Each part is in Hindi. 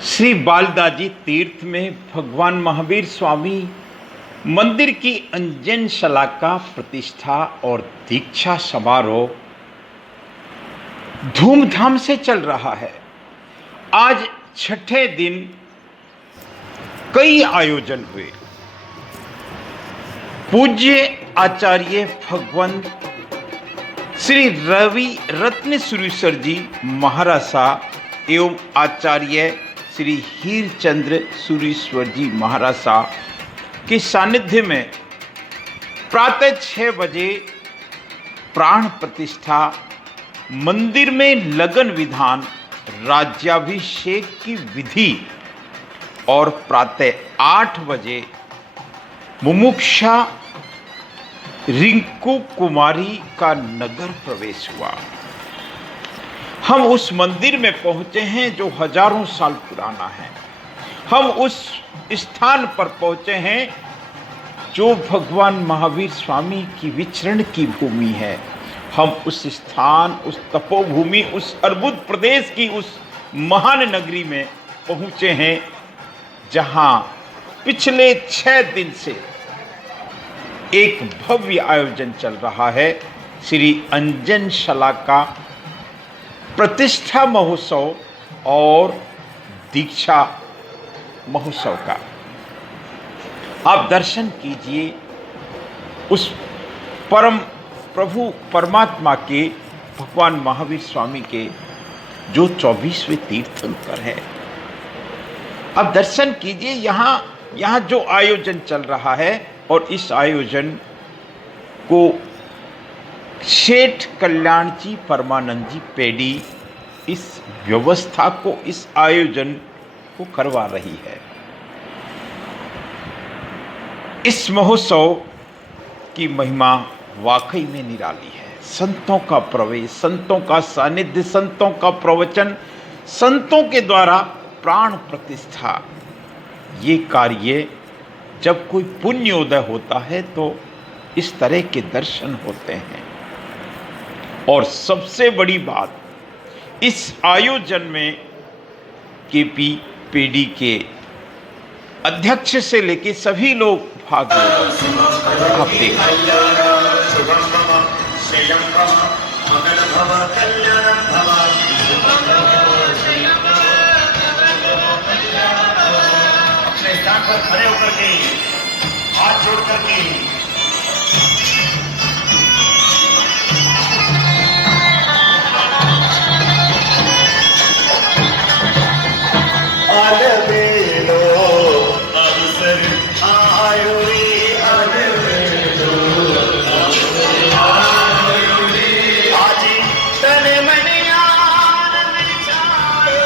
श्री बालदाजी तीर्थ में भगवान महावीर स्वामी मंदिर की अंजनशला का प्रतिष्ठा और दीक्षा समारोह धूमधाम से चल रहा है। आज छठे दिन कई आयोजन हुए। पूज्य आचार्य भगवंत श्री रवि रत्न सुरेश्वर जी महाराज साहब एवं आचार्य श्री हीरचंद्र सुरेश्वर जी महाराज साहब के सानिध्य में प्रातः 6 बजे प्राण प्रतिष्ठा, मंदिर में लगन विधान, राज्याभिषेक की विधि और प्रातः 8 बजे मुमुक्षा रिंकू कुमारी का नगर प्रवेश हुआ। हम उस मंदिर में पहुंचे हैं जो हजारों साल पुराना है। हम उस स्थान पर पहुंचे हैं जो भगवान महावीर स्वामी की विचरण की भूमि है। हम उस स्थान, उस तपोभूमि, उस अर्बुद प्रदेश की उस महान नगरी में पहुंचे हैं जहां पिछले 6 दिन से एक भव्य आयोजन चल रहा है, श्री अंजनशला का प्रतिष्ठा महोत्सव और दीक्षा महोत्सव का। आप दर्शन कीजिए उस परम प्रभु परमात्मा के, भगवान महावीर स्वामी के जो 24वें तीर्थंकर है। आप दर्शन कीजिए यहाँ जो आयोजन चल रहा है, और इस आयोजन को सेठ कल्याण जी परमानंद जी पेडी इस व्यवस्था को, इस आयोजन को करवा रही है। इस महोत्सव की महिमा वाकई में निराली है। संतों का प्रवेश, संतों का सानिध्य, संतों का प्रवचन, संतों के द्वारा प्राण प्रतिष्ठा, ये कार्य जब कोई पुण्योदय होता है तो इस तरह के दर्शन होते हैं। और सबसे बड़ी बात, इस आयोजन में केपी पेडी के अध्यक्ष से लेकर सभी लोग भाग ले रहे अपने स्थान पर खड़े होकर के, हाथ जोड़ करके अलबेलो अवसर आयो रे, अलबेलो अवसर आयो रे, आज तन मन आनंद छायो,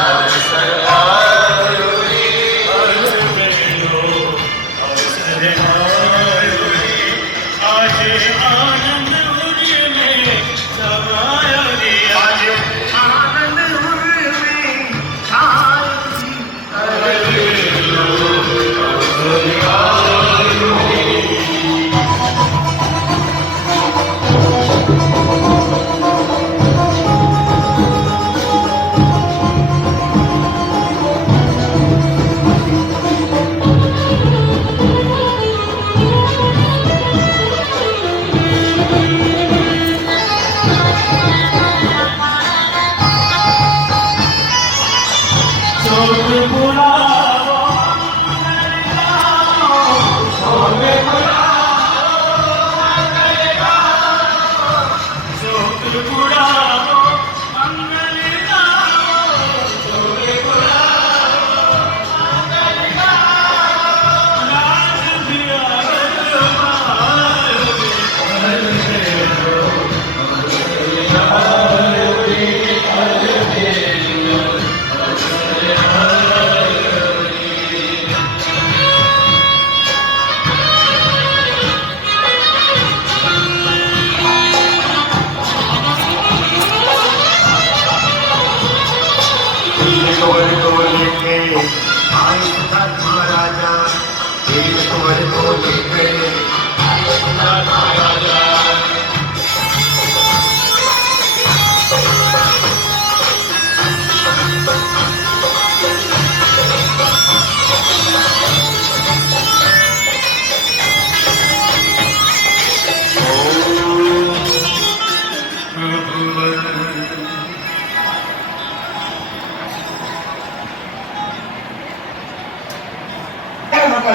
अवसर आयो रे, अलबेलो अवसर आयो रे, आज आनंद उर्मे समायो रे, आज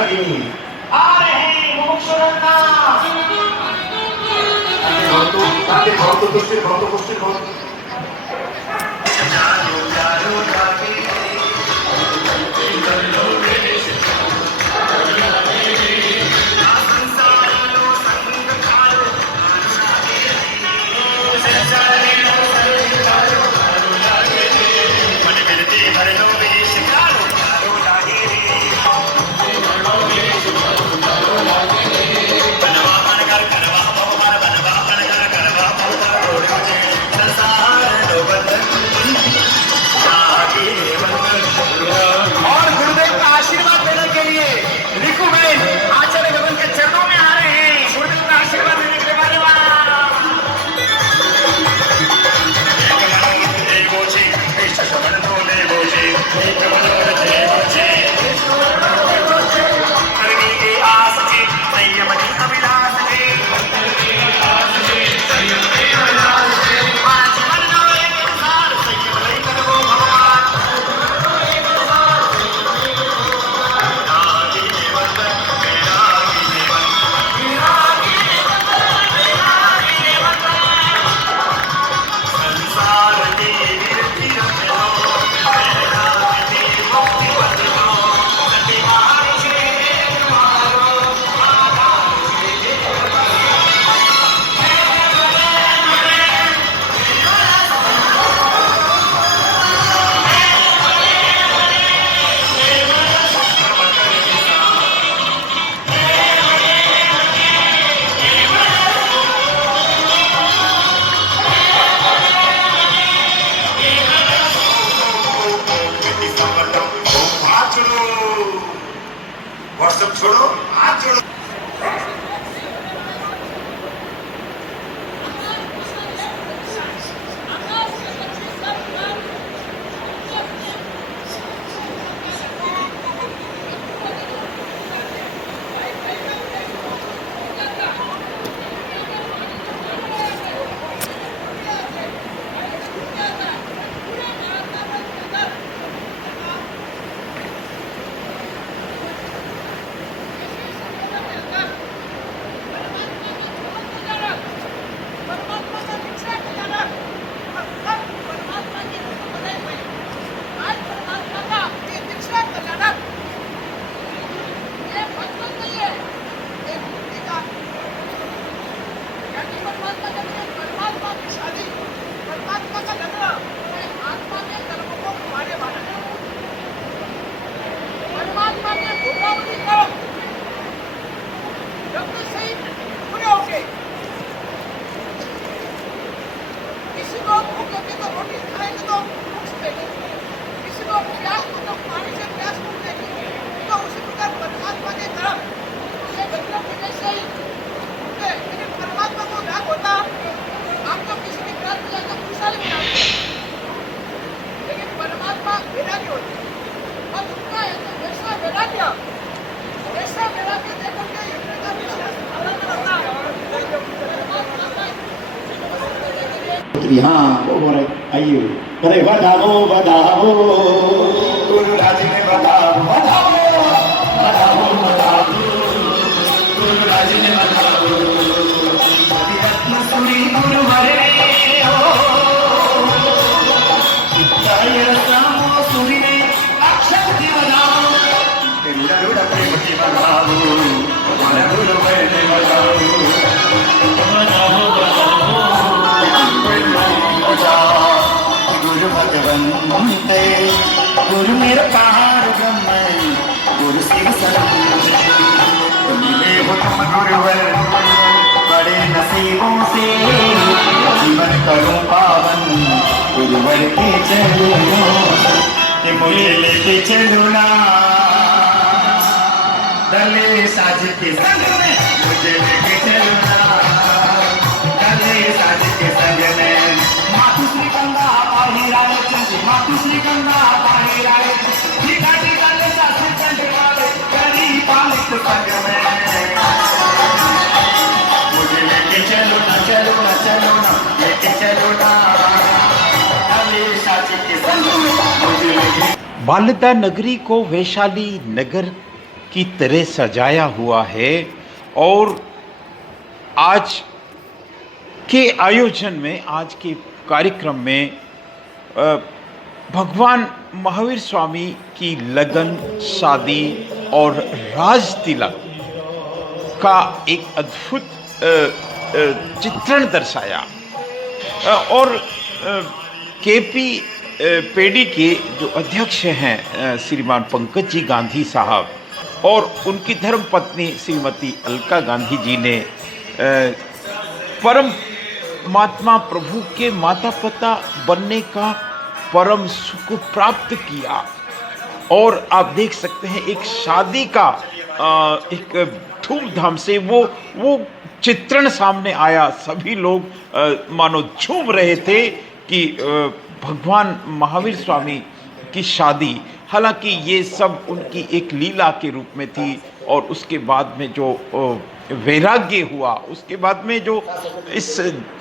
भगिनी आ रहे हैं मुमुक्षुरत्ना ताके भवतु तुष्टिर भवतु जानो जानो जाके और गुरुदेव का आशीर्वाद देने के लिए रिकू बहन आचार्य गगन के चरणों में आ रहे हैं गुरुदेव का आशीर्वाद देने के बारे व्हाट्सएप छोड़ो हाथ जोड़ो हाँ वो बोल रहे आइए अरे बधाओ बधाओ गुरु राज ने बताओ बधाओ बधाओ बधाओ गुरु राज ने बधाओ मसूरी गुरु हरे सूरी ने अक्षर जी बधाओ गरुड़ प्रेम की बताओ मन गुरु मैंने बताओ गुरु भगवंते गुरु निरकार ब्रह्म गुरु शिव मिले हो तुम गुरुवर बड़े नसीबों से जीवन करूं पावन गुरुवर के चरणों से मुझे लेके चलो ना डले साज के संग में मुझे लेके चलो ना डले साज के संग में मातु श्री गंगा पाही राय चंदी मातु श्री गंगा पाही राय टीका टीका ले सासु कंठ वाले करी पालिक संग में मुझे लेके चलो ना लेके चलो ना डले साज के संग में मुझे लेके बालिदा नगरी को वैशाली नगर की तरह सजाया हुआ है। और आज के आयोजन में, आज के कार्यक्रम में भगवान महावीर स्वामी की लगन, शादी और राज तिलक का एक अद्भुत चित्रण दर्शाया। और केपी पेडी के जो अध्यक्ष हैं श्रीमान पंकज जी गांधी साहब और उनकी धर्मपत्नी श्रीमती अलका गांधी जी ने परम महात्मा प्रभु के माता पिता बनने का परम सुख प्राप्त किया। और आप देख सकते हैं एक शादी का एक धूमधाम से वो चित्रण सामने आया। सभी लोग मानो झूम रहे थे कि भगवान महावीर स्वामी की शादी, हालांकि ये सब उनकी एक लीला के रूप में थी। और उसके बाद में जो वैराग्य हुआ, उसके बाद में जो इस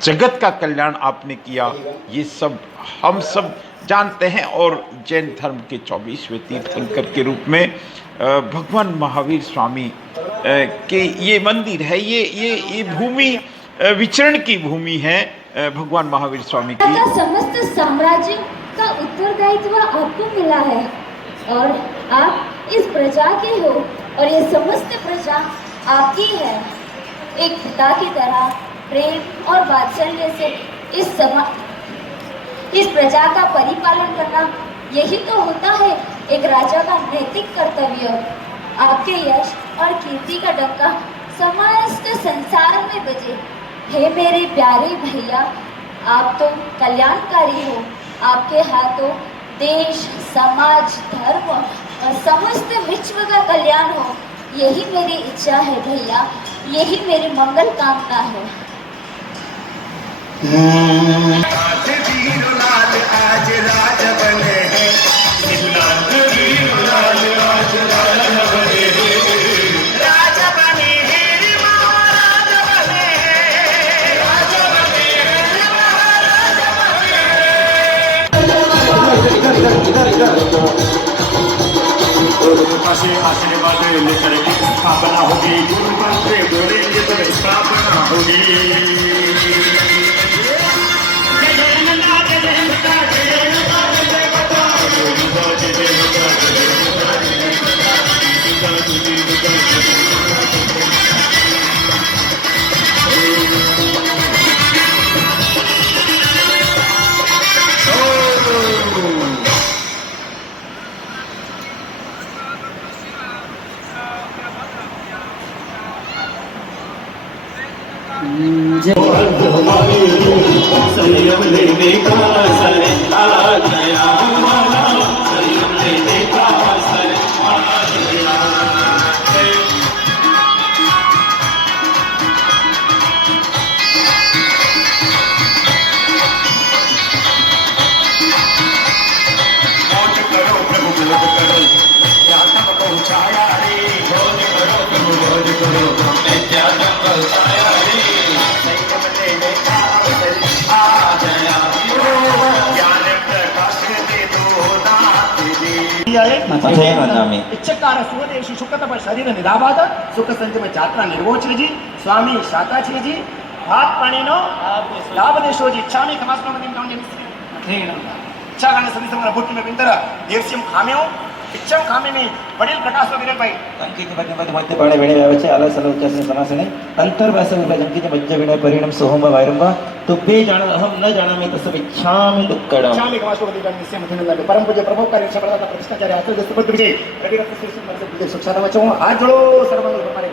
जगत का कल्याण आपने किया, ये सब हम सब जानते हैं। और जैन धर्म के 24वें तीर्थंकर के रूप में भगवान महावीर स्वामी के ये मंदिर है, ये भूमि विचरण की भूमि है भगवान महावीर स्वामी की। समस्त साम्राज्य का उत्तरदायित्व आपको मिला है और आप इस प्रजा के हो और ये समस्त प्रजा आपकी है। एक पिता की तरह प्रेम और वात्सल्य से इस प्रजा का परिपालन करना, यही तो होता है एक राजा का नैतिक कर्तव्य। आपके यश और कीर्ति का डंका समस्त संसार में बजे। हे मेरे प्यारे भैया, आप तो कल्याणकारी हो। आपके हाथों देश, समाज, धर्म और समस्त विश्व का कल्याण हो, यही मेरी इच्छा है भैया, यही मेरी मंगल कामना है। आज वीरलाल आज राज बने हैं, वीरलाल आज राज बने हैं, राज बने हैं, महाराज बने हैं, राज बने हैं, महाराज बने हैं। गुरु पासे आशीर्वाद लेकर के स्थापना होगी, गुरु मंत्र बोलेंगे तो स्थापना होगी। संयम लेने का असर आ गया, संयम लेने का असर आ गया। मौज करो प्रभु मौज करो, क्या तक पहुँचाया रे, मौज करो प्रभु मौज करो, क्या तक पहुँचाया रे। संयम लेने का अवसर आ गया, ज्ञान प्रकाश दे दो नाथ जी। इच्छकार स्वदेशी सुखतप शरीर निराबाद सुख संजम जात्रा निर्वोचन जी स्वामी शाताची जी हाथ पाणीनो लाभ देशो जी इच्छा में खमास में मदिम काउंट इच्छा करने सभी समग्र भूति में बिंदर देवसियम खामेओ इच्छा खामे में बड़े प्रकाश में विरल भाई अंकित मध्य पाड़े वेणे व्यावचे आला सल उच्चासने समासने अंतर्वास विभा जंकित मध्य वेणे परिणम सोहम वायरंबा तुब्बे जान अहम न जाना में तस इच्छामि दुक्कडम इच्छा में खमास में मदिम काउंट निश्चय मधुन परम पूज्य प्रभु कार्य शब्द का प्रतिष्ठाचार्य आचार्य सुपद विजय रवि रत्न श्री सुख शांति वचों हाथ जोड़ो सर्वमंगल हमारे